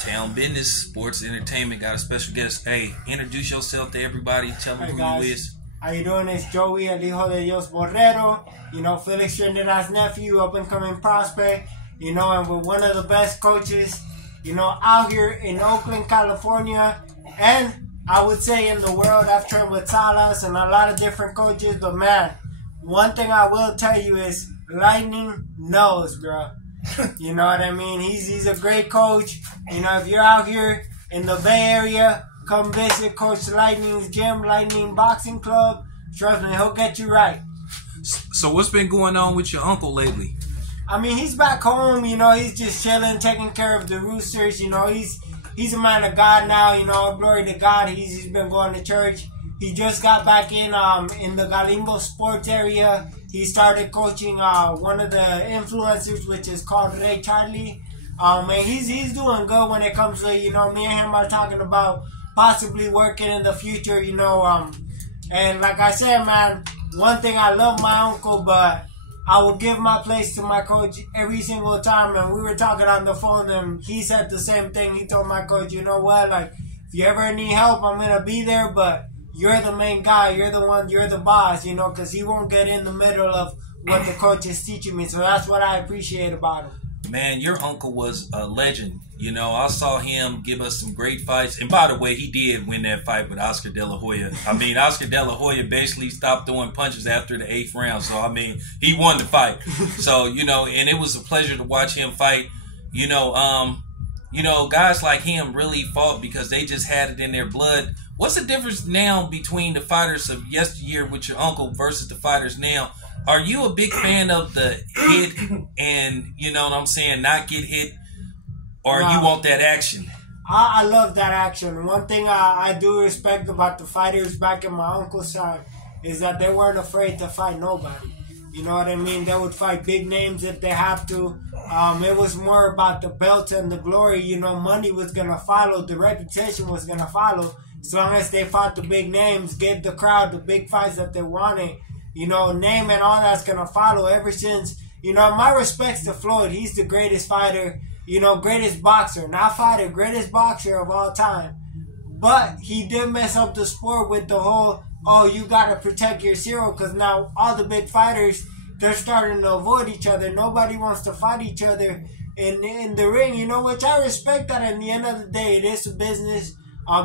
Town Business, Sports Entertainment, got a special guest. Hey, introduce yourself to everybody. Tell them who you is. How you doing? It's Joey, el Hijo de Dios Borrero. You know, Felix Trinidad's nephew, up and coming prospect. You know, and we're one of the best coaches, you know, out here in Oakland, California. And I would say in the world. I've trained with Salas and a lot of different coaches. But man, one thing I will tell you is Lightning knows, bro. You know what I mean? He's a great coach. You know, if you're out here in the Bay Area, come visit Coach Lightning's gym, Lightning Boxing Club. Trust me, he'll get you right. So what's been going on with your uncle lately? I mean, he's back home. You know, he's just chilling, taking care of the Roosters. You know, he's a man of God now. You know, glory to God. He's been going to church. He just got back in the Galimbo sports area. He started coaching one of the influencers, which is called Ray Charlie. And he's doing good when it comes to, you know, me and him are talking about possibly working in the future, you know. And like I said, man, one thing, I love my uncle, but I will give my place to my coach every single time. And we were talking on the phone, and he said the same thing. He told my coach, you know what, like, if you ever need help, I'm going to be there, but you're the main guy. You're the one. You're the boss, you know, because he won't get in the middle of what the coach is teaching me. So that's what I appreciate about him. Man, your uncle was a legend. You know, I saw him give us some great fights. And by the way, he did win that fight with Oscar De La Hoya. I mean, Oscar De La Hoya basically stopped throwing punches after the 8th round. So, I mean, he won the fight. So, you know, and it was a pleasure to watch him fight. You know, guys like him really fought because they just had it in their blood. What's the difference now between the fighters of yesteryear with your uncle versus the fighters now? Are you a big fan of the hit and, you know what I'm saying, not get hit? Or you want that action? I love that action. One thing I do respect about the fighters back in my uncle's side is that they weren't afraid to fight nobody. You know what I mean? They would fight big names if they have to. It was more about the belt and the glory. You know, money was going to follow. The reputation was going to follow. As long as they fought the big names, gave the crowd the big fights that they wanted, you know, name and all that's going to follow ever since. You know, my respects to Floyd. He's the greatest fighter, you know, greatest boxer. Not fighter, greatest boxer of all time. But he did mess up the sport with the whole, oh, you got to protect your zero, because now all the big fighters, they're starting to avoid each other. Nobody wants to fight each other in the ring, you know, which I respect that. At the end of the day, it is a business.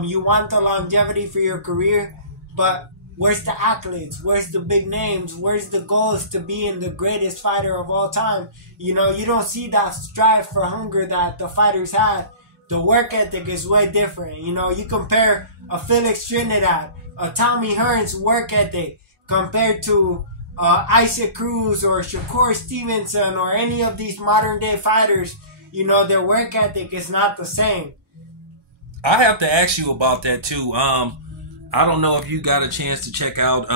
You want the longevity for your career, but where's the accolades? Where's the big names? Where's the goals to being the greatest fighter of all time? You know, you don't see that strive for hunger that the fighters had. The work ethic is way different. You know, you compare a Felix Trinidad, a Tommy Hearns work ethic compared to Isaac Cruz or Shakur Stevenson or any of these modern day fighters. You know, their work ethic is not the same. I have to ask you about that too. I don't know if you got a chance to check out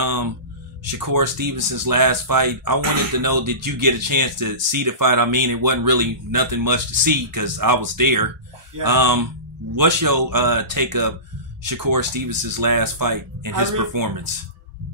Shakur Stevenson's last fight. I wanted to know, did you get a chance to see the fight? I mean, it wasn't really nothing much to see because I was there. Yeah. What's your take of Shakur Stevenson's last fight and his performance?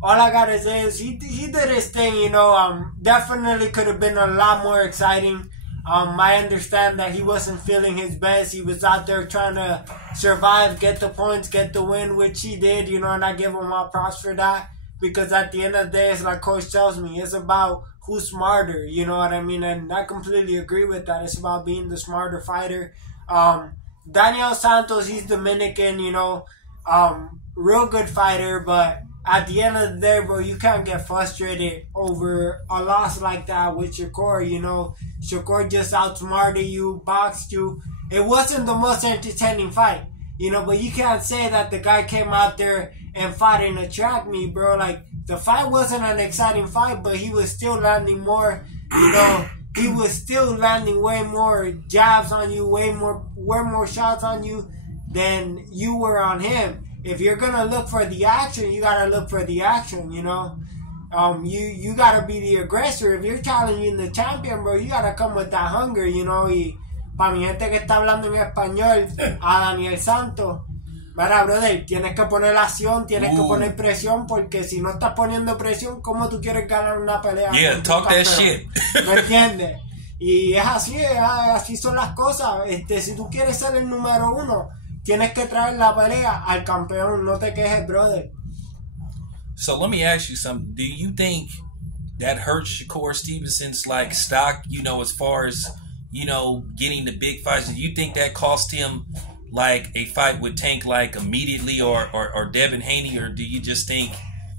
All I gotta say is he did his thing. You know, definitely could have been a lot more exciting. I understand that he wasn't feeling his best. He was out there trying to survive, get the points, get the win, which he did, you know, and I give him all props for that. Because at the end of the day, it's like Coach tells me, it's about who's smarter, you know what I mean? And I completely agree with that. It's about being the smarter fighter. Daniel Santos, he's Dominican, you know, real good fighter, but at the end of the day, bro, you can't get frustrated over a loss like that with Shakur, you know. Shakur just outsmarted you, boxed you. It wasn't the most entertaining fight, you know, but you can't say that the guy came out there and fought in a track meet, bro. Like, the fight wasn't an exciting fight, but he was still landing more, you know. He was still landing way more jabs on you, way more shots on you than you were on him. If you're going to look for the action, you got to look for the action, you know. You got to be the aggressor. If you're challenging the champion, bro, you got to come with that hunger, you know. Y para mi gente que está hablando en español, a Daniel Santos, mira, brother, tienes que poner acción, tienes que poner presión, porque si no estás poniendo presión, ¿cómo tú quieres ganar una pelea? Yeah, talk that shit. ¿Me entiendes? Y es así, así son las cosas. Si tú quieres ser el número uno, tienes que traer la pelea al campeón. No te quejes, brother. So let me ask you something. Do you think that hurts Shakur Stevenson's like stock, you know, as far as, you know, getting the big fights? Do you think that cost him like a fight with Tank like immediately or Devin Haney, or do you just think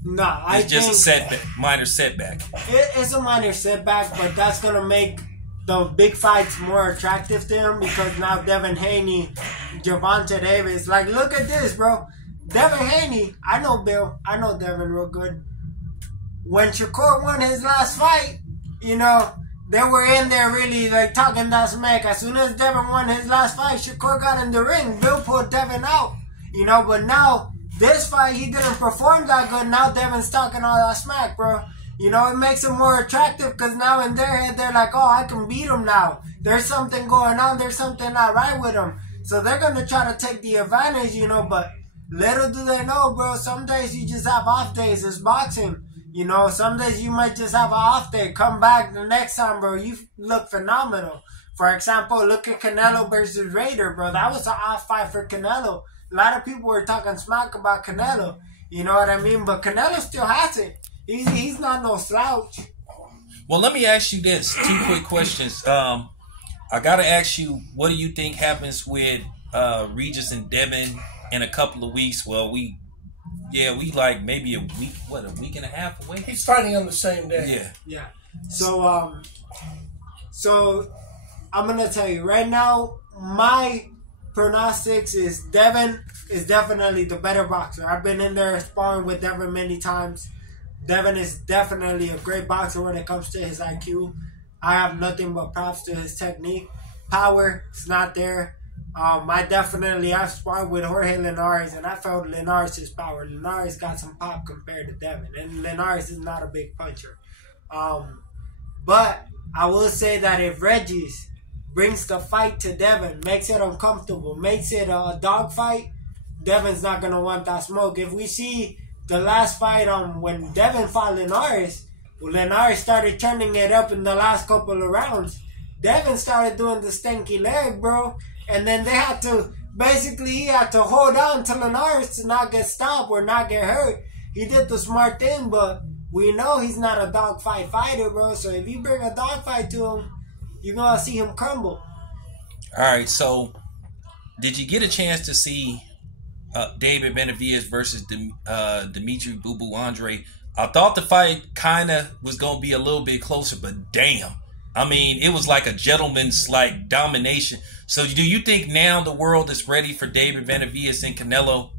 it's just a setback, minor setback? It's a minor setback, but that's gonna make the big fights more attractive to him because now Devin Haney, Gervonta Davis, like look at this, bro. Devin Haney, I know Bill, I know Devin real good. When Shakur won his last fight, you know, they were in there really like talking that smack. As soon as Devin won his last fight, Shakur got in the ring. Bill pulled Devin out, you know, but now this fight, he didn't perform that good. Now Devin's talking all that smack, bro. You know, it makes him more attractive because now in their head, they're like, oh, I can beat him now. There's something going on. There's something not right with him. So they're going to try to take the advantage, you know, but little do they know, bro, some days you just have off days. It's boxing. You know, some days you might just have an off day. Come back the next time, bro. You look phenomenal. For example, look at Canelo versus Raider, bro. That was an off fight for Canelo. A lot of people were talking smack about Canelo. You know what I mean? But Canelo still has it. He's not no slouch. Well, let me ask you this. 2 quick questions. I got to ask you, what do you think happens with Regis and Devin in a couple of weeks? Well, we like maybe a week and a half away? He's fighting on the same day. Yeah. So I'm going to tell you right now, my pronostics is Devin is definitely the better boxer. I've been in there sparring with Devin many times. Devin is definitely a great boxer when it comes to his IQ. I have nothing but props to his technique. Power, it's not there. I've sparred with Jorge Linares, and I felt Linares' power. Linares got some pop compared to Devin, and Linares is not a big puncher. But I will say that if Regis brings the fight to Devin, makes it uncomfortable, makes it a dog fight, Devin's not going to want that smoke. If we see the last fight when Devin fought Linares, Linares started turning it up in the last couple of rounds. Devin started doing the stinky leg, bro. And then he had to hold on to Linares to not get stopped or not get hurt. He did the smart thing, but we know he's not a dogfight fighter, bro. So if you bring a dogfight to him, you're going to see him crumble. All right, so did you get a chance to see David Benavidez versus Dimitri Boo Boo Andre? I thought the fight kind of was going to be a little bit closer, but damn. I mean, it was like a gentleman's like domination. So do you think now the world is ready for David Benavidez and Canelo?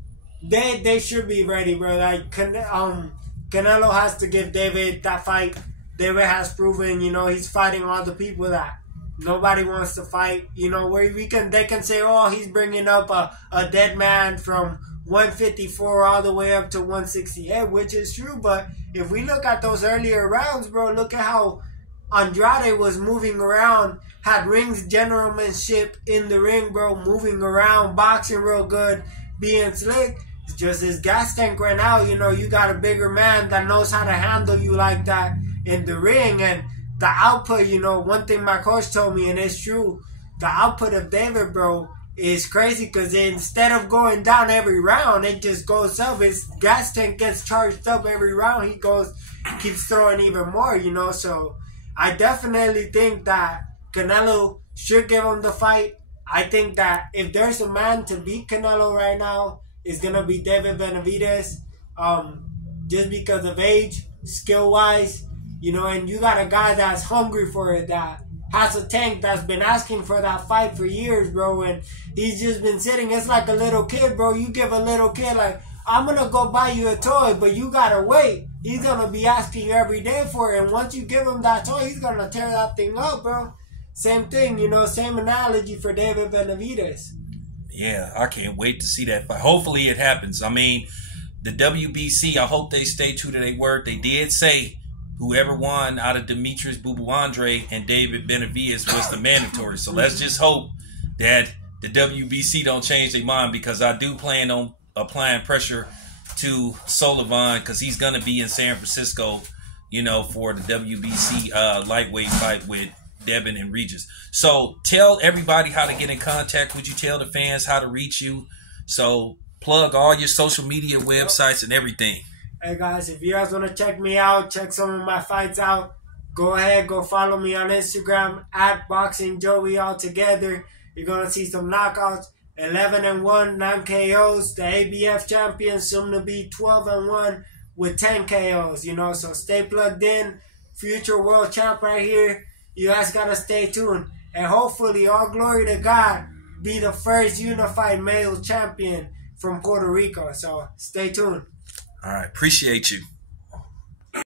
They should be ready, bro. Like Canelo has to give David that fight. David has proven, you know, he's fighting all the people that nobody wants to fight. You know, where they can say, oh, he's bringing up a dead man from 154 all the way up to 168, which is true. But if we look at those earlier rounds, bro, look at how Andrade was moving around, had rings generalmanship in the ring, bro, moving around, boxing real good, being slick. It's just his gas tank ran out. You know, you got a bigger man that knows how to handle you like that in the ring. And the output, you know, one thing my coach told me, and it's true, the output of David, bro, is crazy because instead of going down every round, it just goes up. His gas tank gets charged up every round. He keeps throwing even more, you know, so I definitely think that Canelo should give him the fight. I think that if there's a man to beat Canelo right now, it's going to be David Benavidez. Just because of age, skill-wise, you know, and you got a guy that's hungry for it, that has a tank that's been asking for that fight for years, bro, and he's just been sitting. It's like a little kid, bro. You give a little kid, like, I'm going to go buy you a toy, but you got to wait. He's going to be asking every day for it. And once you give him that toy, he's going to tear that thing up, bro. Same thing, you know, same analogy for David Benavidez. Yeah, I can't wait to see that fight. Hopefully it happens. I mean, the WBC, I hope they stay true to their word. They did say whoever won out of Demetrius Boo Boo Andre and David Benavidez was the mandatory. So let's just hope that the WBC don't change their mind, because I do plan on applying pressure to Sullivan, because he's going to be in San Francisco, you know, for the WBC lightweight fight with Devin and Regis. So tell everybody how to get in contact with you. Tell the fans how to reach you. So plug all your social media websites and everything. Hey guys, if you guys want to check me out, check some of my fights out, go ahead, go follow me on Instagram at BoxingJoey altogether. You're going to see some knockouts. 11-1, 9 KOs. The ABF champion, soon to be 12-1 with 10 KOs, you know. So stay plugged in. Future world champ right here. You guys got to stay tuned. And hopefully, all glory to God, be the first unified male champion from Puerto Rico. So stay tuned. All right. Appreciate you.